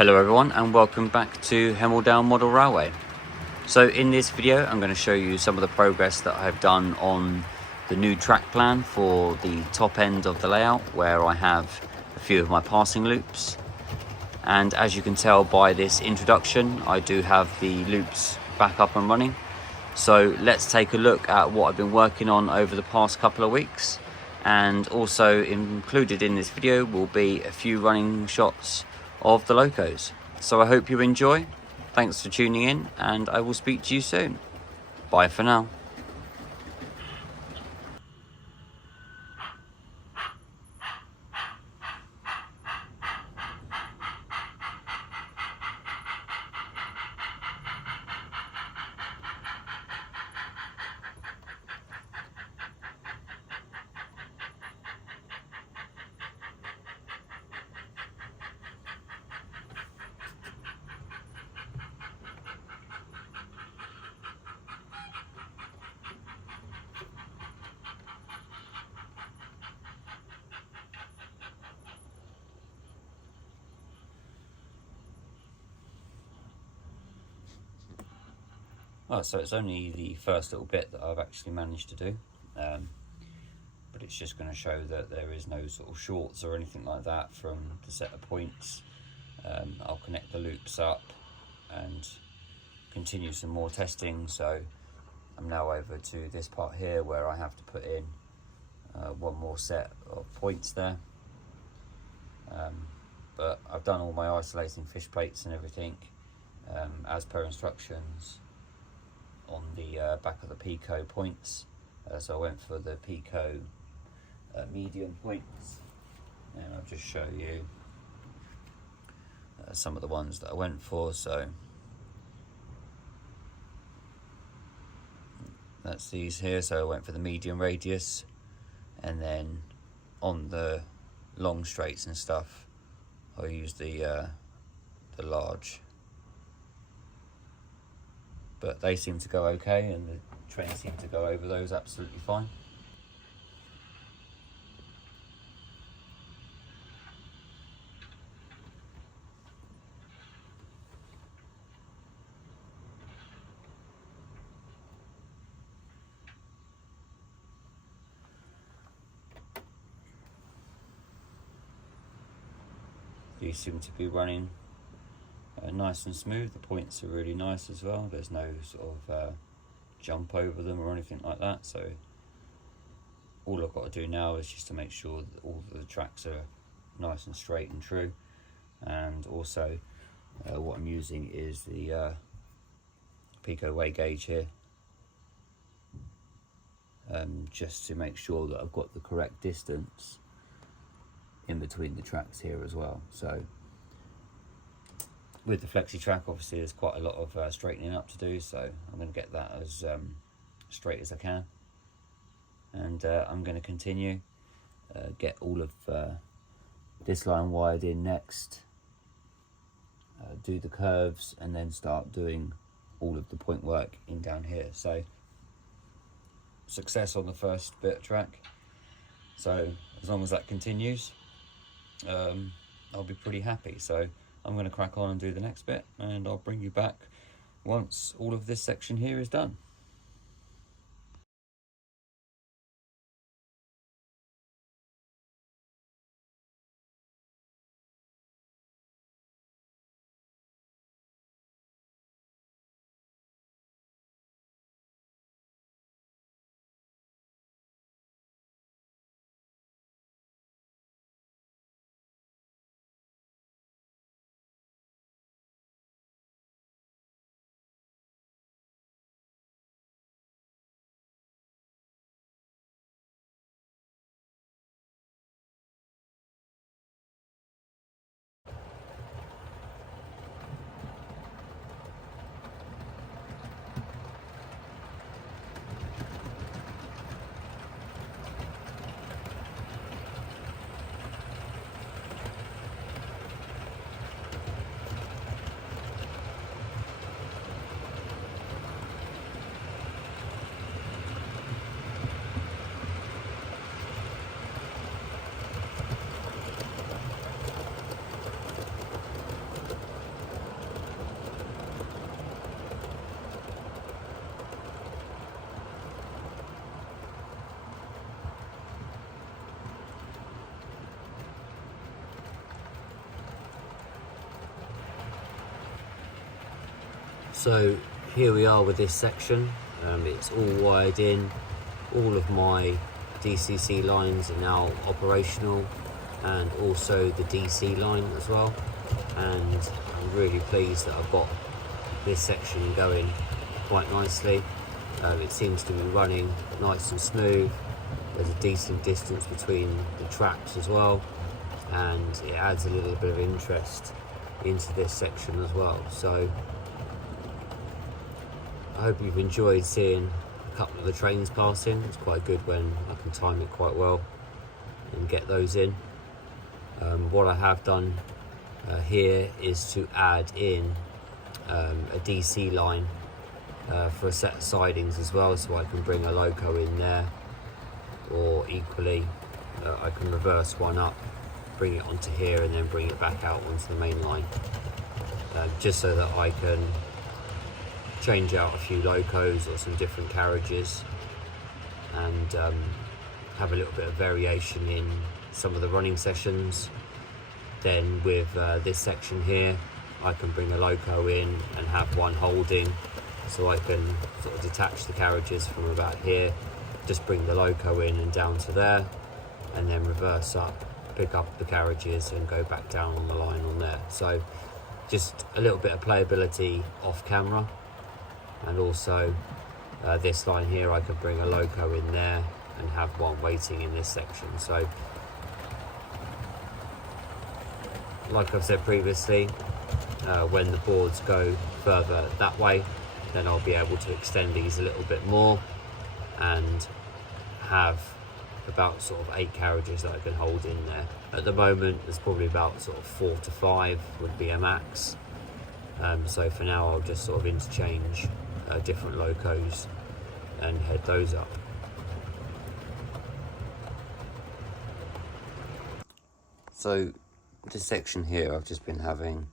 Hello everyone and welcome back to Hemel-Down Model Railway. So in this video I'm going to show you some of the progress that I've done on the new track plan for the top end of the layout, where I have a few of my passing loops. And as you can tell by this introduction, I do have the loops back up and running. So let's take a look at what I've been working on over the past couple of weeks. And also included in this video will be a few running shots of the locos. So I hope you enjoy. Thanks for tuning in, and I will speak to you soon. Bye for now. Oh, so it's only the first little bit that I've actually managed to do, but it's just going to show that there is no sort of shorts or anything like that from the set of points. I'll connect the loops up and continue some more testing. So I'm now over to this part here where I have to put in one more set of points there, but I've done all my isolating fish plates and everything as per instructions on the back of the Pico points. So I went for the Pico medium points, and I'll just show you some of the ones that I went for. So that's these here. So I went for the medium radius, and then on the long straights and stuff I'll use the large. But they seem to go okay, and the train seemed to go over those absolutely fine. These seem to be running nice and smooth. The points are really nice as well. There's no sort of jump over them or anything like that. So all I've got to do now is just to make sure that all of the tracks are nice and straight and true. And also what I'm using is the Pico weigh gauge here, just to make sure that I've got the correct distance in between the tracks here as well. So with the flexi track, obviously there's quite a lot of straightening up to do, so I'm going to get that as straight as I can, and I'm going to continue get all of this line wired in next, do the curves, and then start doing all of the point work in down here. So success on the first bit of track, so as long as that continues, I'll be pretty happy. So I'm going to crack on and do the next bit, and I'll bring you back once all of this section here is done. So here we are with this section. It's all wired in. All of my DCC lines are now operational, and also the DC line as well. And I'm really pleased that I've got this section going quite nicely. It seems to be running nice and smooth. There's a decent distance between the tracks as well, and it adds a little bit of interest into this section as well. So I hope you've enjoyed seeing a couple of the trains passing. It's quite good when I can time it quite well and get those in. What I have done here is to add in a DC line for a set of sidings as well, so I can bring a loco in there, or equally I can reverse one up, bring it onto here and then bring it back out onto the main line, just so that I can change out a few locos or some different carriages, and have a little bit of variation in some of the running sessions. Then with this section here, I can bring a loco in and have one holding, so I can sort of detach the carriages from about here, just bring the loco in and down to there, and then reverse up, pick up the carriages and go back down on the line on there. So just a little bit of playability off camera. And also this line here, I could bring a loco in there and have one waiting in this section. So like I've said previously, when the boards go further that way, then I'll be able to extend these a little bit more and have about sort of 8 carriages that I can hold in there. At the moment, there's probably about sort of 4 to 5 would be a max. So for now, I'll just sort of interchange different locos and head those up. So this section here, I've just been having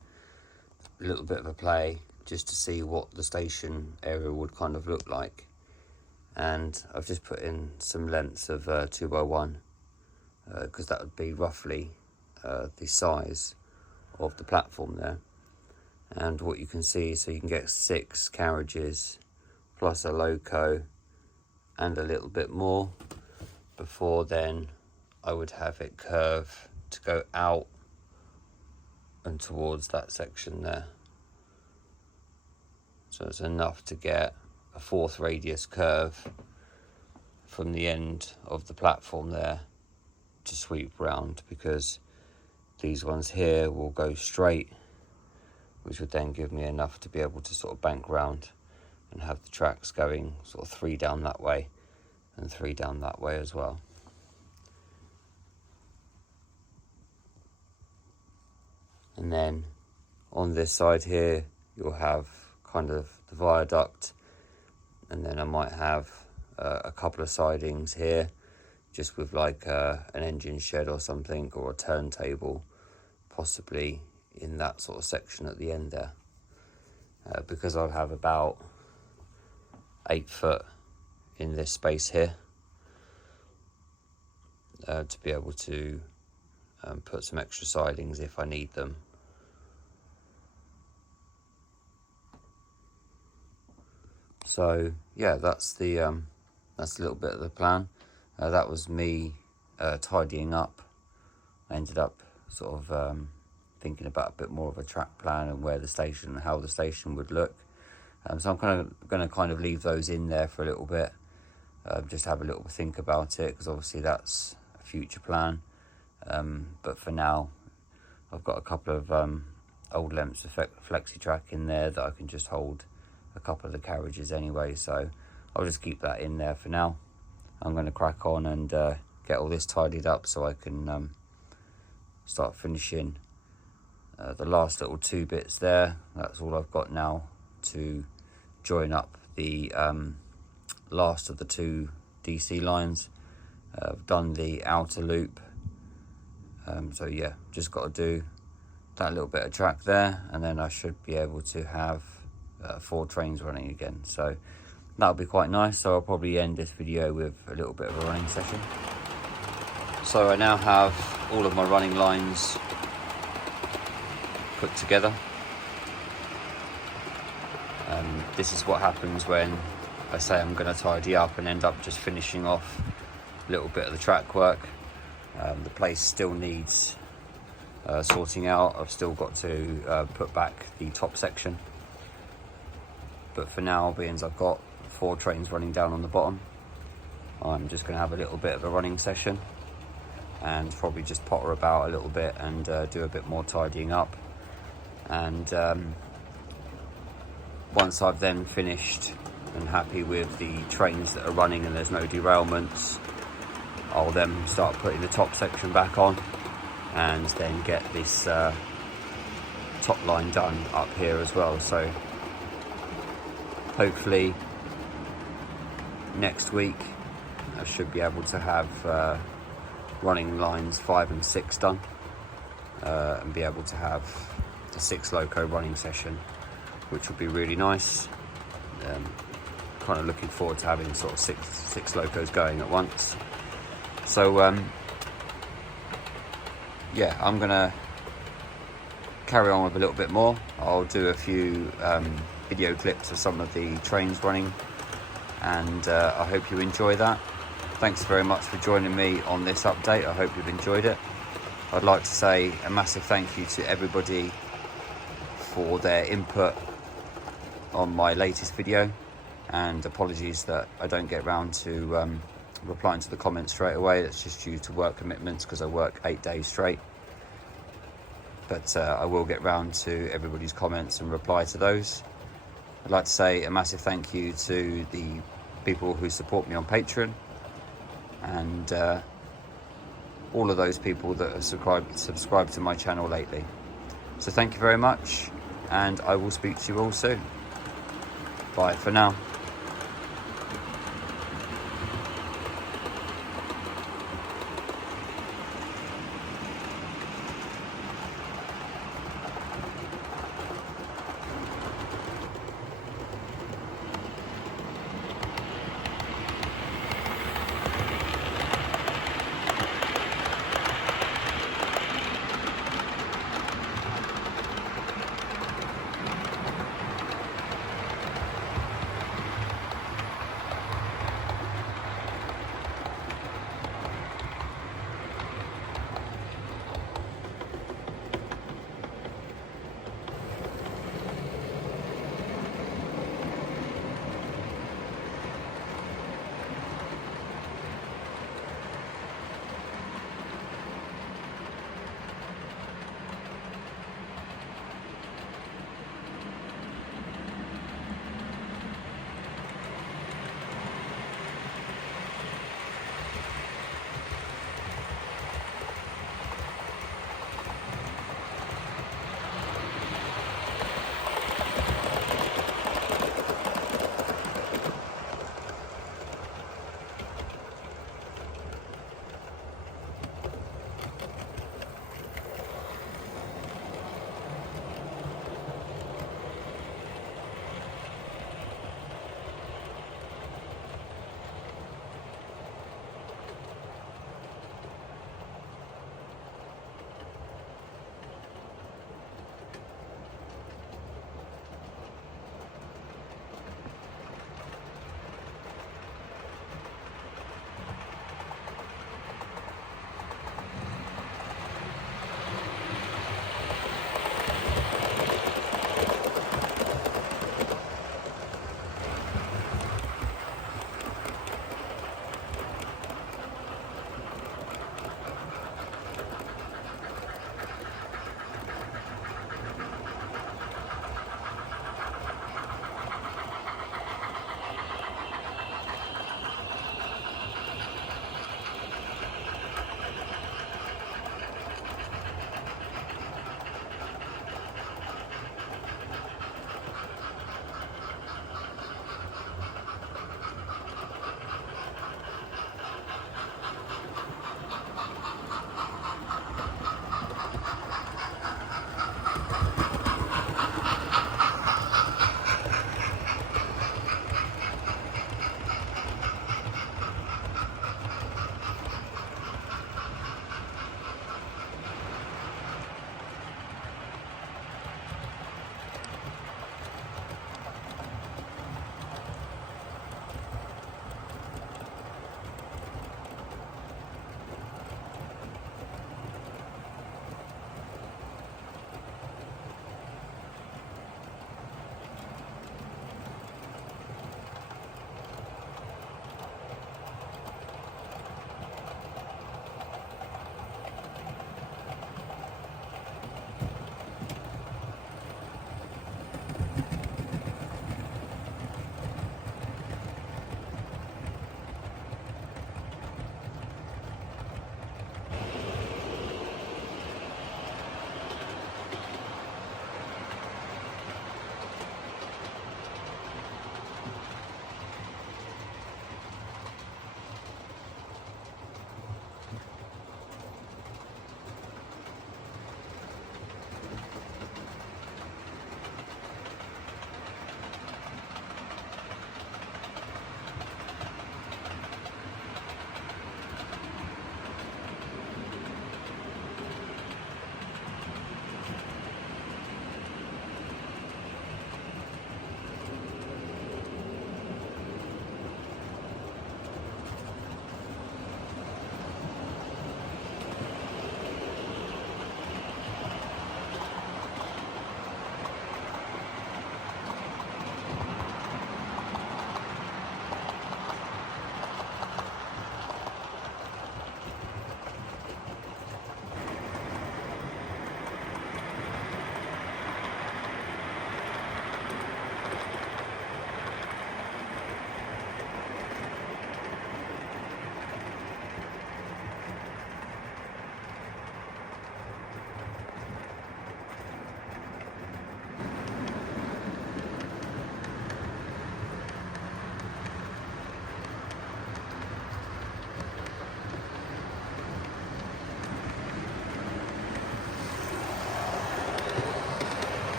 a little bit of a play just to see what the station area would kind of look like, and I've just put in some lengths of 2x1 because that would be roughly the size of the platform there. And what you can see, so you can get 6 carriages plus a loco and a little bit more. Before then, I would have it curve to go out and towards that section there. So it's enough to get a 4th radius curve from the end of the platform there to sweep round, because these ones here will go straight, which would then give me enough to be able to sort of bank round and have the tracks going sort of 3 down that way and 3 down that way as well. And then on this side here, you'll have kind of the viaduct, and then I might have a couple of sidings here, just with like an engine shed or something, or a turntable, possibly in that sort of section at the end there, because I'll have about 8 foot in this space here to be able to put some extra sidings if I need them. So yeah, that's a little bit of the plan. That was me tidying up. I ended up sort of thinking about a bit more of a track plan and where the station, how the station would look. So I'm going to leave those in there for a little bit, just have a little think about it, because obviously that's a future plan. But for now, I've got a couple of old lengths of flexi track in there that I can just hold a couple of the carriages anyway, so I'll just keep that in there for now. I'm going to crack on and get all this tidied up so I can start finishing the last little 2 bits there. That's all I've got now to join up the last of the 2 DC lines. I've done the outer loop, so yeah, just got to do that little bit of track there, and then I should be able to have 4 trains running again. So that'll be quite nice. So I'll probably end this video with a little bit of a running session. So I now have all of my running lines put together. This is what happens when I say I'm going to tidy up and end up just finishing off a little bit of the track work. The place still needs sorting out. I've still got to put back the top section, but for now, being as I've got 4 trains running down on the bottom, I'm just going to have a little bit of a running session and probably just potter about a little bit and do a bit more tidying up. And once I've then finished and happy with the trains that are running and there's no derailments, I'll then start putting the top section back on and then get this top line done up here as well. So hopefully next week I should be able to have running lines 5 and 6 done, and be able to have a 6 loco running session, which would be really nice. Kind of looking forward to having sort of six locos going at once. So yeah, I'm gonna carry on with a little bit more. I'll do a few video clips of some of the trains running, and I hope you enjoy that. Thanks very much for joining me on this update. I hope you've enjoyed it. I'd like to say a massive thank you to everybody for their input on my latest video, and apologies that I don't get round to replying to the comments straight away. That's just due to work commitments because I work 8 days straight, but I will get round to everybody's comments and reply to those. I'd like to say a massive thank you to the people who support me on Patreon, and all of those people that have subscribed to my channel lately. So thank you very much, and I will speak to you all soon. Bye for now.